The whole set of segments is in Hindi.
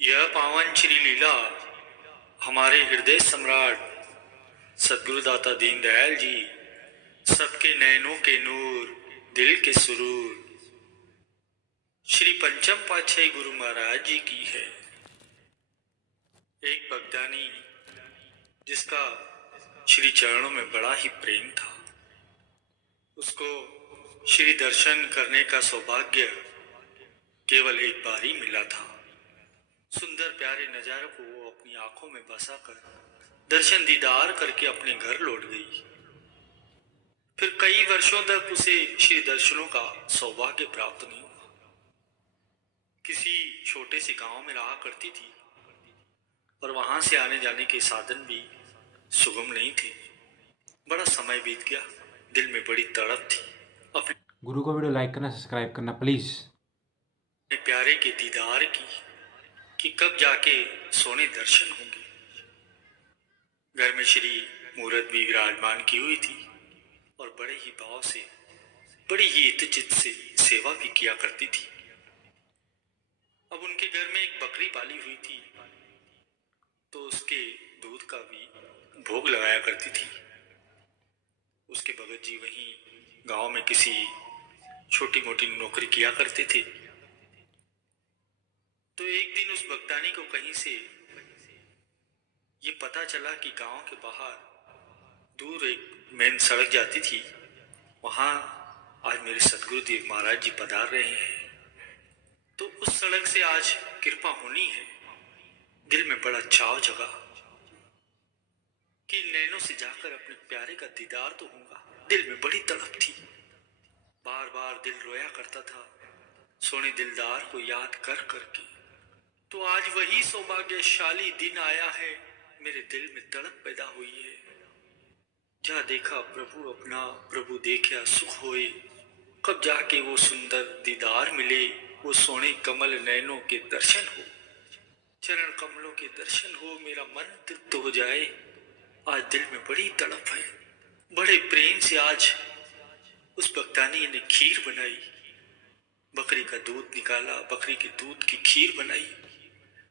यह पावन श्री लीला हमारे हृदय सम्राट सद्गुरुदाता दीनदयाल जी सबके नैनों के नूर, दिल के सुरूर, श्री पंचम पातशाही गुरु महाराज जी की है। एक भक्तानी जिसका श्री चरणों में बड़ा ही प्रेम था, उसको श्री दर्शन करने का सौभाग्य केवल एक बार ही मिला था। सुंदर प्यारे नजारों को वो अपनी आंखों में बसाकर दर्शन दीदार करके अपने घर लौट गई। फिर कई वर्षों तक उसे श्री दर्शनों का सौभाग्य प्राप्त नहीं हुआ। किसी छोटे से गांव में रहा करती थी और वहां से आने जाने के साधन भी सुगम नहीं थे। बड़ा समय बीत गया, दिल में बड़ी तड़प थी अपने गुरु को वीडियो लाइक करना, सब्सक्राइब करना प्लीज। प्यारे के दीदार की कि कब जाके सोने दर्शन होंगे। घर में श्री मूर्त भी विराजमान की हुई थी और बड़े ही भाव से, बड़ी ही हितचित से सेवा भी किया करती थी। अब उनके घर में एक बकरी पाली हुई थी तो उसके दूध का भी भोग लगाया करती थी। उसके भगत जी वहीं गांव में किसी छोटी मोटी नौकरी किया करते थे। तो एक दिन उस भक्तानी को कहीं से ये पता चला कि गांव के बाहर दूर एक मेन सड़क जाती थी, वहां आज मेरे सदगुरु देव महाराज जी पधार रहे हैं। तो उस सड़क से आज कृपा होनी है। दिल में बड़ा चाव जगा कि नैनों से जाकर अपने प्यारे का दीदार तो होगा। दिल में बड़ी तड़प थी, बार बार दिल रोया करता था सोने दिलदार को याद कर करके। तो आज वही सौभाग्यशाली दिन आया है, मेरे दिल में तड़प पैदा हुई है। जहाँ देखा प्रभु अपना, प्रभु देखा सुख होए। कब जाके वो सुंदर दीदार मिले, वो सोने कमल नैनों के दर्शन हो, चरण कमलों के दर्शन हो, मेरा मन तृप्त हो जाए। आज दिल में बड़ी तड़प है। बड़े प्रेम से आज उस भक्तानी ने खीर बनाई, बकरी का दूध निकाला, बकरी के दूध की खीर बनाई,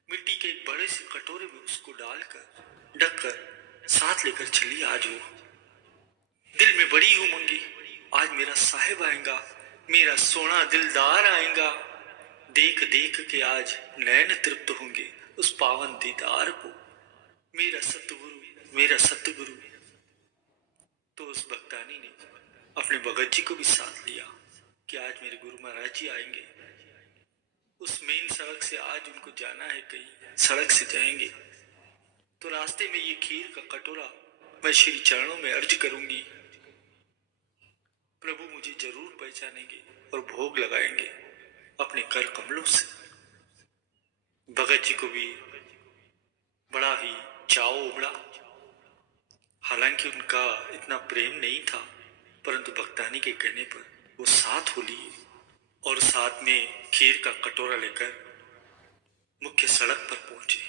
मिट्टी के एक बड़े से कटोरे में उसको डालकर ढककर साथ लेकर चली। आज वो दिल में बड़ी उमंगी, आज मेरा साहिब आएगा, मेरा सोना दिलदार आएगा। देख देख के आज नैन तृप्त होंगे उस पावन दीदार को, मेरा सतगुरु, मेरा सतगुरु। तो उस भक्तानी ने अपने भगत जी को भी साथ लिया कि आज मेरे गुरु महाराज जी आएंगे। उस मेन सड़क से आज उनको जाना है, कहीं सड़क से जाएंगे तो रास्ते में ये खीर का कटोरा मैं श्री चरणों में अर्ज करूंगी। प्रभु मुझे जरूर पहचानेंगे और भोग लगाएंगे अपने कर कमलों से। भगत जी को भी बड़ा ही चाव उमड़ा। हालांकि उनका इतना प्रेम नहीं था, परंतु भक्तानी के कहने पर वो साथ हो लिए और साथ में खीर का कटोरा लेकर मुख्य सड़क पर पहुंचे।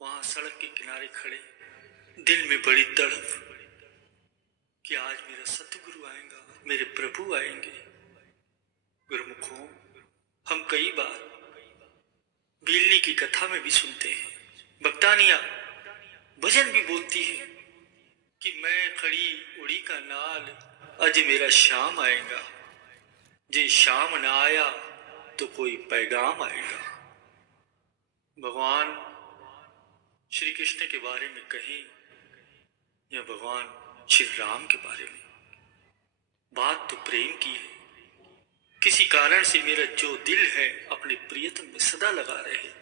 वहां सड़क के किनारे खड़े, दिल में बड़ी तड़प कि आज मेरा सतगुरु आएगा, मेरे प्रभु आएंगे। गुरुमुखों, हम कई बार भीलनी की कथा में भी सुनते हैं, भक्तानियां भजन भी बोलती है कि मैं खड़ी उड़ी का नाल, अज मेरा शाम आएगा, जे शाम न आया तो कोई पैगाम आएगा। भगवान श्री कृष्ण के बारे में कहें या भगवान श्री राम के बारे में, बात तो प्रेम की है। किसी कारण से मेरा जो दिल है अपने प्रियतम में सदा लगा रहे।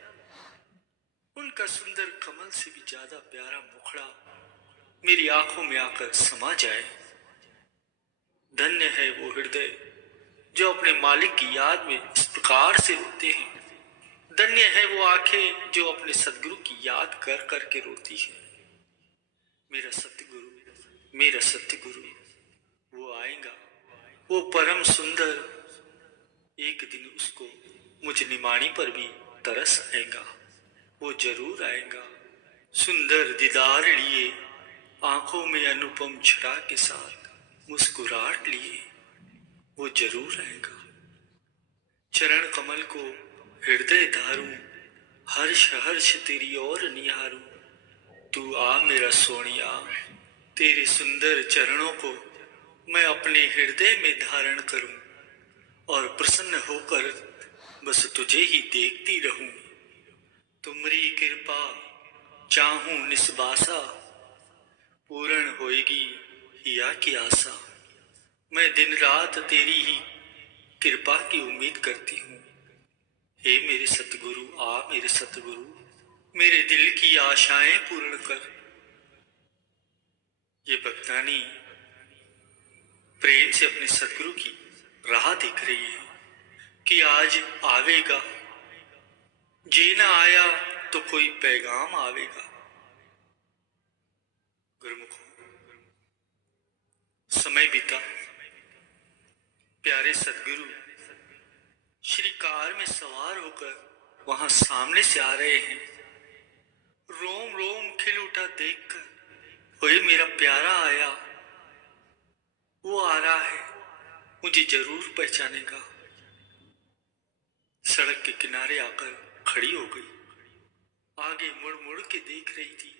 उनका सुंदर कमल से भी ज्यादा प्यारा मुखड़ा मेरी आंखों में आकर समा जाए। धन्य है वो हृदय जो अपने मालिक की याद में इस प्रकार से रोते हैं। धन्य है वो आंखें जो अपने सदगुरु की याद कर करके रोती है। मेरा सतगुरु, मेरा सतगुरु वो आएगा, वो परम सुंदर। एक दिन उसको मुझ निमाणी पर भी तरस आएगा, वो जरूर आएगा। सुंदर दीदार लिए, आंखों में अनुपम छटा के साथ मुस्कुराहट लिए, वो जरूर आएगा। चरण कमल को हृदय धारूं, हर्ष हर्ष तेरी ओर निहारूं। तू आ मेरा सोनिया, तेरे सुंदर चरणों को मैं अपने हृदय में धारण करूं और प्रसन्न होकर बस तुझे ही देखती रहूं। तुमरी कृपा चाहूं निस्बासा, पूर्ण होएगी हिया की आशा। मैं दिन रात तेरी ही कृपा की उम्मीद करती हूँ। हे मेरे सतगुरु, आ मेरे सतगुरु, मेरे दिल की आशाएं पूर्ण कर। ये भक्तानी प्रेम से अपने सतगुरु की राह देख रही है कि आज आवेगा, जे ना आया तो कोई पैगाम आवेगा। गुरुमुखो, समय बीता, प्यारे सतगुरु श्री कार में सवार होकर वहां सामने से आ रहे हैं। रोम रोम खिल उठा देखकर, कोई मेरा प्यारा आया, वो आ रहा है, मुझे जरूर पहचानेगा। सड़क के किनारे आकर खड़ी हो गई, आगे मुड़ मुड़ के देख रही थी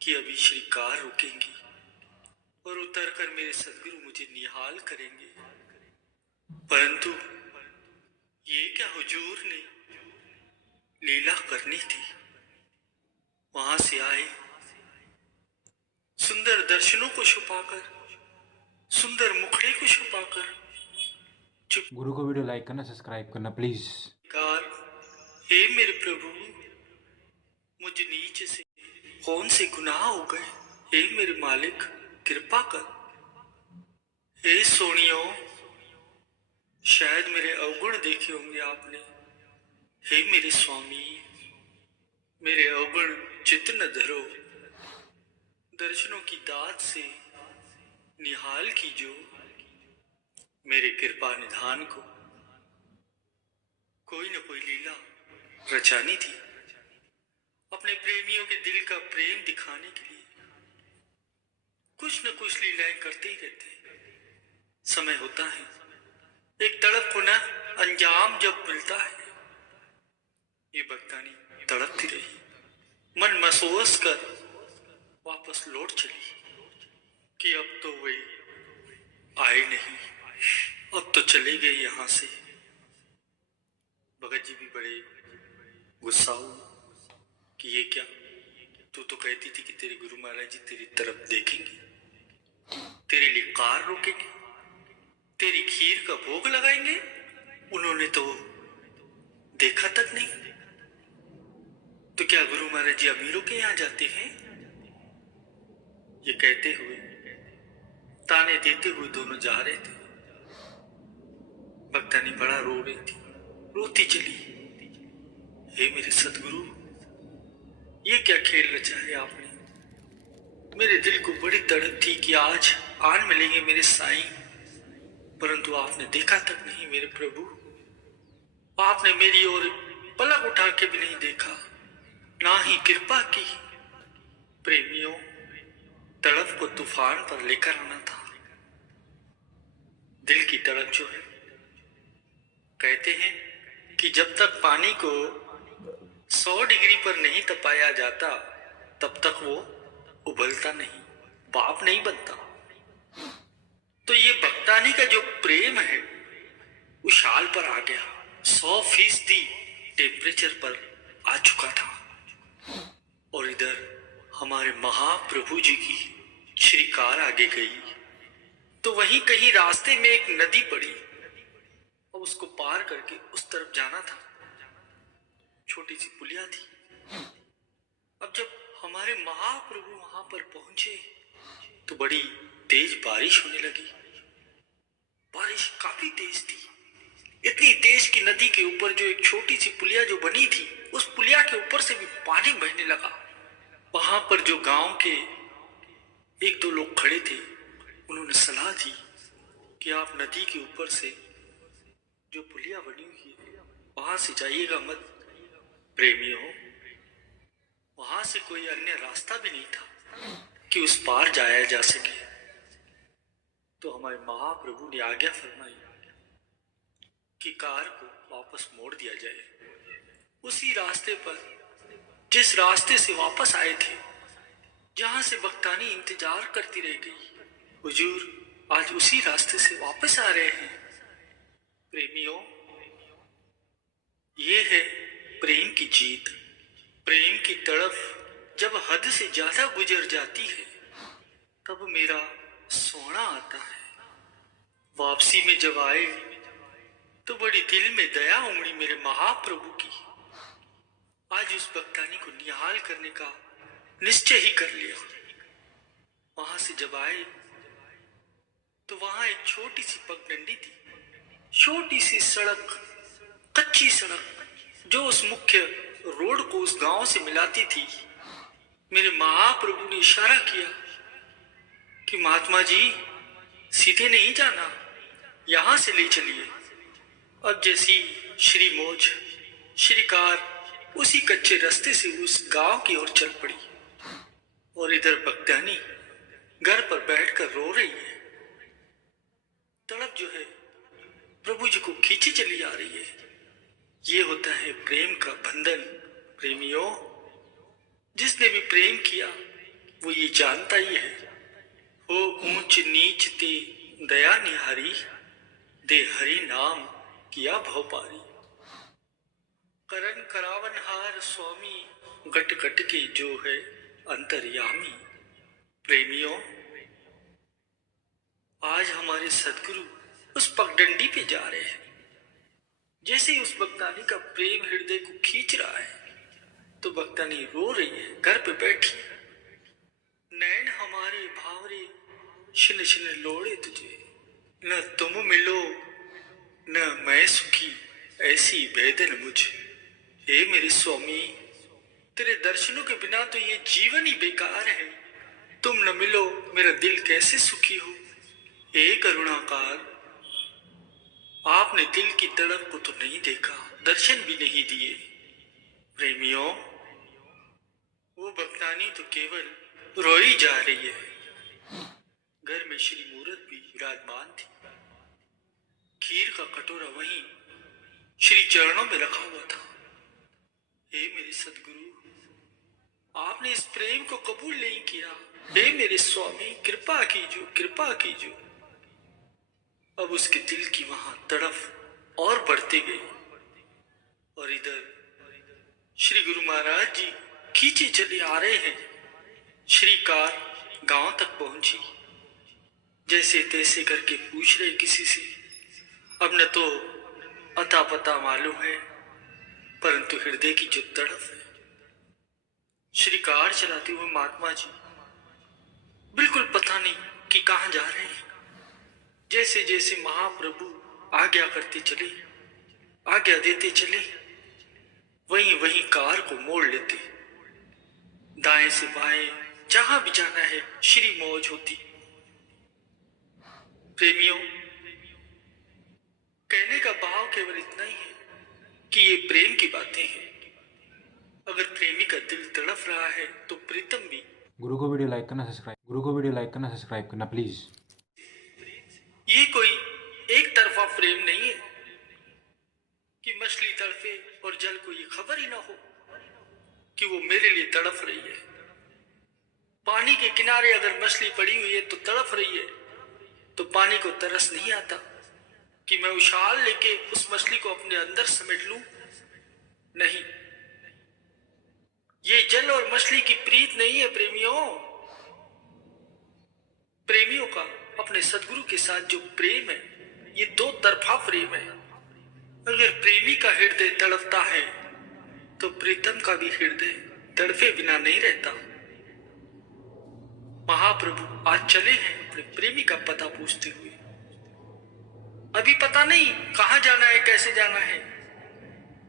कि अभी श्री कार रुकेंगी और उतरकर मेरे सदगुरु मुझे निहाल करेंगे। परंतु ये क्या हुजूर ने लीला करनी थी। वहां से आए, सुंदर दर्शनों को छुपाकर, सुंदर मुखड़े को छुपाकर चुप गुरु को वीडियो लाइक करना, सब्सक्राइब करना प्लीज। कार, हे मेरे प्रभु, मुझ नीच से कौन से गुनाह हो गए। हे मेरे मालिक, कृपा कर। हे सोनियो, शायद मेरे अवगुण देखे होंगे आपने। हे मेरे स्वामी, मेरे अवगुण चित्त न धरो, दर्शनों की दात से निहाल कीजो मेरे कृपा निधान को। कोई न कोई लीला रचानी थी अपने प्रेमियों के दिल का प्रेम दिखाने के लिए। कुछ न कुछ लीलाएं करते ही रहते हैं। समय होता है, एक तड़प को न अंजाम जब मिलता है। ये भक्तानी तड़पती रही, मन महसूस कर वापस लौट चली कि अब तो वही आए नहीं, अब तो चले गए यहां से। भगत जी भी बड़े गुस्सा हुए कि ये क्या, तू तो कहती थी कि तेरे गुरु महाराज जी तेरी तरफ देखेंगे, तेरे लिए कार रोकेंगे, तेरी खीर का भोग लगाएंगे। उन्होंने तो देखा तक नहीं। तो क्या गुरु महाराज जी अमीरों के यहां जाते हैं? ये कहते हुए, ताने देते हुए दोनों जा रहे थे। भक्तानी बड़ा रो रही थी, रोती चली। हे मेरे सतगुरु, ये क्या खेल रचा है आपने। मेरे दिल को बड़ी तड़प थी कि आज आन मिलेंगे मेरे साईं, परंतु आपने देखा तक नहीं मेरे प्रभु। आपने मेरी ओर पलक उठा के भी नहीं देखा, ना ही कृपा की। प्रेमियों, तड़प को तूफान पर लेकर आना था। दिल की तड़प जो है, कहते हैं कि जब तक पानी को 100 डिग्री पर नहीं तपाया जाता तब तक वो उबलता नहीं, भाप नहीं बनता। तो ये भक्तानी का जो प्रेम है वो शाल पर आ गया, 100% टेम्परेचर पर आ चुका था। और इधर हमारे महाप्रभु जी की श्री कार आगे गई तो वहीं कहीं रास्ते में एक नदी पड़ी और उसको पार करके उस तरफ जाना था। छोटी सी पुलिया थी। अब जब हमारे महाप्रभु वहां पर पहुंचे तो बड़ी तेज बारिश होने लगी। बारिश काफी तेज थी, इतनी तेज कि नदी के ऊपर जो एक छोटी सी पुलिया जो बनी थी, उस पुलिया के ऊपर से भी पानी बहने लगा। वहां पर जो गांव के 1-2 लोग खड़े थे, उन्होंने सलाह दी कि आप नदी के ऊपर से जो पुलिया बनी हुई है वहां से जाइएगा मत। प्रेमियों, वहां से कोई अन्य रास्ता भी नहीं था कि उस पार जाया जा सके। तो हमारे महाप्रभु ने आज्ञा फरमाई कि कार को वापस मोड़ दिया जाए। उसी रास्ते पर जिस रास्ते से वापस आए थे, जहां से भक्तानी इंतजार करती रह गई। हुजूर आज उसी रास्ते से वापस आ रहे हैं। प्रेमियों, ये है प्रेम की जीत। प्रेम की तड़प जब हद से ज्यादा गुजर जाती है, तब मेरा सोना आता है। वापसी में जब आए तो बड़ी दिल में दया उमड़ी मेरे महाप्रभु की। आज उस भक्तानी को निहाल करने का निश्चय ही कर लिया। वहां से जब आए तो वहां एक छोटी सी पगडंडी थी, छोटी सी सड़क, कच्ची सड़क, जो उस मुख्य रोड को उस गांव से मिलाती थी। मेरे महाप्रभु ने इशारा किया कि महात्मा जी सीधे नहीं जाना, यहां से ले चलिए। अब जैसी श्री मौज श्रीकार उसी कच्चे रास्ते से उस गांव की ओर चल पड़ी, और इधर भक्तानी घर पर बैठकर रो रही है। तड़प जो है प्रभु जी को खींची चली आ रही है। ये होता है प्रेम का बंधन। प्रेमियों, जिसने भी प्रेम किया वो ये जानता ही है, हो ऊंच नीच ते दया निहारी, दे हरि नाम किया भवपारी। करन करावनहार स्वामी, गट गट के जो है अंतर्यामी। प्रेमियों, आज हमारे सदगुरु उस पगडंडी पे जा रहे हैं। जैसे ही उस भक्तानी का प्रेम हृदय को खींच रहा है, तो भक्तानी रो रही है, घर पे बैठी। नैन हमारे भावरे छिन छिन लोड़े तुझे, न तुम मिलो न मैं सुखी, ऐसी वेदन मुझे। हे मेरे स्वामी, तेरे दर्शनों के बिना तो ये जीवन ही बेकार है। तुम न मिलो, मेरा दिल कैसे सुखी हो। हे करुणाकार, आपने दिल की तड़प को तो नहीं देखा, दर्शन भी नहीं दिए। प्रेमियों, वो भक्तानी तो केवल रोई जा रही है। घर में श्री मूरत भी विराजमान थी। खीर का कटोरा वहीं श्री चरणों में रखा हुआ था। हे मेरे सदगुरु, आपने इस प्रेम को कबूल नहीं किया। हे मेरे स्वामी, कृपा कीजिए, कृपा कीजिए। अब उसके दिल की वहां तड़फ और बढ़ती गई, और इधर श्री गुरु महाराज जी खींचे चले आ रहे हैं। श्री कार गांव तक पहुंची। जैसे तैसे करके पूछ रहे किसी से, अब न तो अता पता मालूम है, परंतु हृदय की जो तड़फ है। श्री कार चलाते हुए महात्मा जी बिल्कुल पता नहीं कि कहां जा रहे हैं। जैसे जैसे महाप्रभु आज्ञा करते चले, आज्ञा देते चले, वहीं वहीं कार को मोड़ लेते। दाएं से बाएं जहां भी जाना है श्री मौज होती। प्रेमियों, कहने का भाव केवल इतना ही है कि ये प्रेम की बातें हैं। अगर प्रेमी का दिल तड़प रहा है तो प्रीतम भी। गुरु को वीडियो लाइक करना सब्सक्राइब करना प्लीज। ये कोई एक तरफा प्रेम नहीं है कि मछली तड़पे और जल को ये खबर ही ना हो कि वो मेरे लिए तड़प रही है। पानी के किनारे अगर मछली पड़ी हुई है तो तड़प रही है, तो पानी को तरस नहीं आता कि मैं उछाल लेके उस मछली को अपने अंदर समेट लूं। नहीं, ये जल और मछली की प्रीत नहीं है प्रेमियों। प्रेमियों का अपने सदगुरु के साथ जो प्रेम है, ये दो तरफा प्रेम है। अगर प्रेमी का हृदय तड़पता है तो प्रीतम का भी हृदय तड़पे बिना नहीं रहता। महाप्रभु आज चले हैं अपने प्रेमी का पता पूछते हुए। अभी पता नहीं कहां जाना है, कैसे जाना है।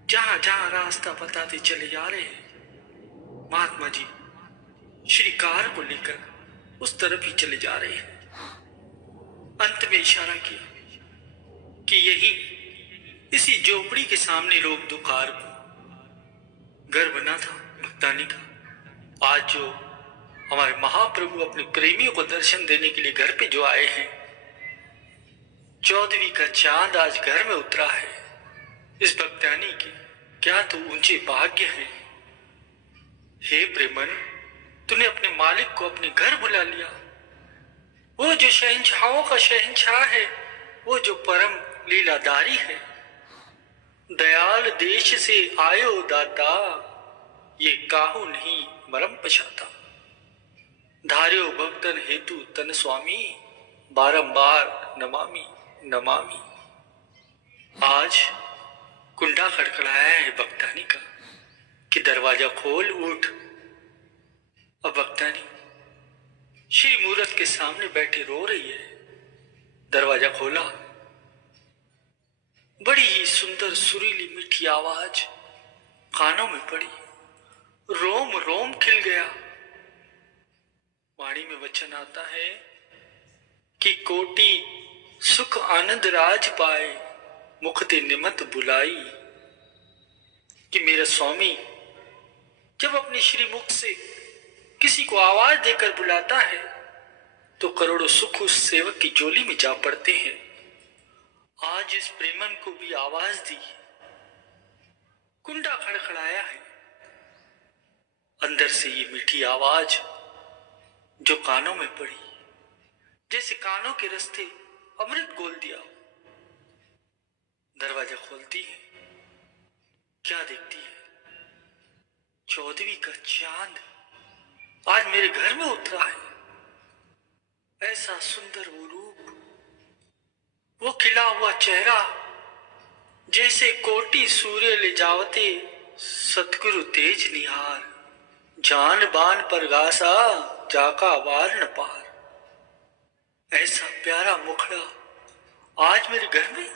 जहां जहां रास्ता बताते चले जा रहे हैं। महात्मा जी श्री कार को लेकर उस तरफ ही चले जा रहे हैं। अंत में इशारा किया कि यही इसी झोपड़ी के सामने लोग दुकार को घर बना था भक्तानी का। आज जो हमारे महाप्रभु अपने प्रेमियों को दर्शन देने के लिए घर पे जो आए हैं, 14वीं का चांद आज घर में उतरा है। इस भक्तानी की क्या तो ऊंचे भाग्य है। हे प्रेमन, तूने अपने मालिक को अपने घर बुला लिया। वो जो शहंशाहों का शहंशाह है, वो जो परम लीलाधारी है। दयाल देश से आयो दाता, ये काहू नहीं मरम पछाता। धार्यो भक्तन हेतु तन स्वामी, बारंबार नमामि नमामि। आज कुंडा खड़खड़ाया है भक्तानी का कि दरवाजा खोल उठ। अब भक्तानी श्री मूरत के सामने बैठे रो रही है। दरवाजा खोला, बड़ी ही सुंदर सुरीली मीठी आवाज कानों में पड़ी। रोम रोम खिल गया। वाणी में वचन आता है कि कोटि सुख आनंद राज पाए, मुखते निमत बुलाई। कि मेरा स्वामी जब अपने श्री मुख से किसी को आवाज देकर बुलाता है तो करोड़ों सुख उस सेवक की झोली में जा पड़ते हैं। आज इस प्रेमन को भी आवाज दी, कुंडा खड़खड़ाया है। अंदर से ये मीठी आवाज जो कानों में पड़ी, जैसे कानों के रास्ते अमृत घोल दिया। दरवाजा खोलती है, क्या देखती है? 14वीं का चांद आज मेरे घर में उतरा है। ऐसा सुंदर वो रूप, वो खिला हुआ चेहरा, जैसे कोटि सूर्य ले जावते सतगुरु तेज निहार। जान बान पर गासा, जाका वार न पार। ऐसा प्यारा मुखड़ा आज मेरे घर में,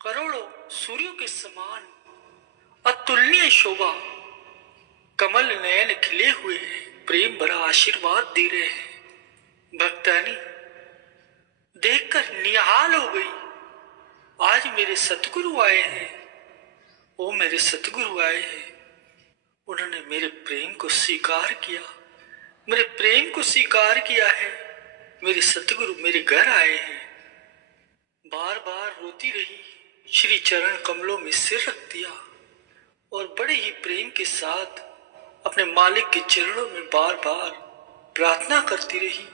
करोड़ों सूर्यों के समान अतुलनीय शोभा, कमल नयन खिले हुए हैं, प्रेम भरा आशीर्वाद दे रहे हैं। भक्तानी देखकर निहाल हो गई। आज मेरे सतगुरु आए हैं, वो मेरे सतगुरु आए हैं। उन्होंने मेरे प्रेम को स्वीकार किया, मेरे प्रेम को स्वीकार किया है। मेरे सतगुरु मेरे घर आए हैं। बार बार रोती रही, श्री चरण कमलों में सिर रख दिया और बड़े ही प्रेम के साथ अपने मालिक के चरणों में बार बार प्रार्थना करती रही,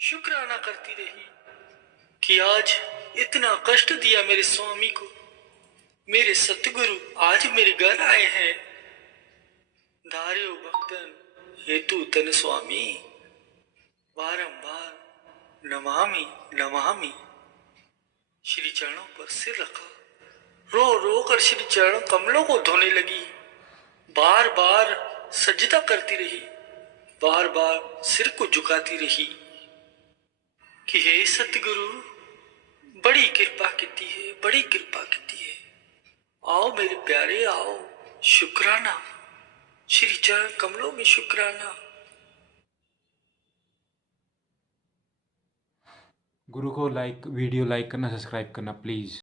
शुक्राना करती रही कि आज इतना कष्ट दिया मेरे स्वामी को, मेरे सतगुरु आज मेरे घर आए हैं। धार्यो भक्तन हेतु तन स्वामी, बारंबार नमामि नमामि। श्री चरणों पर सिर रखा, रो रो कर श्री चरण कमलों को धोने लगी। बार बार सजदा करती रही, बार बार सिर को झुकाती रही कि हे सतगुरु, बड़ी कृपा की है, बड़ी कृपा की है। आओ मेरे प्यारे आओ, शुक्राना, श्री चरण कमलों में शुक्राना। गुरु को वीडियो लाइक करना, सब्सक्राइब करना प्लीज़।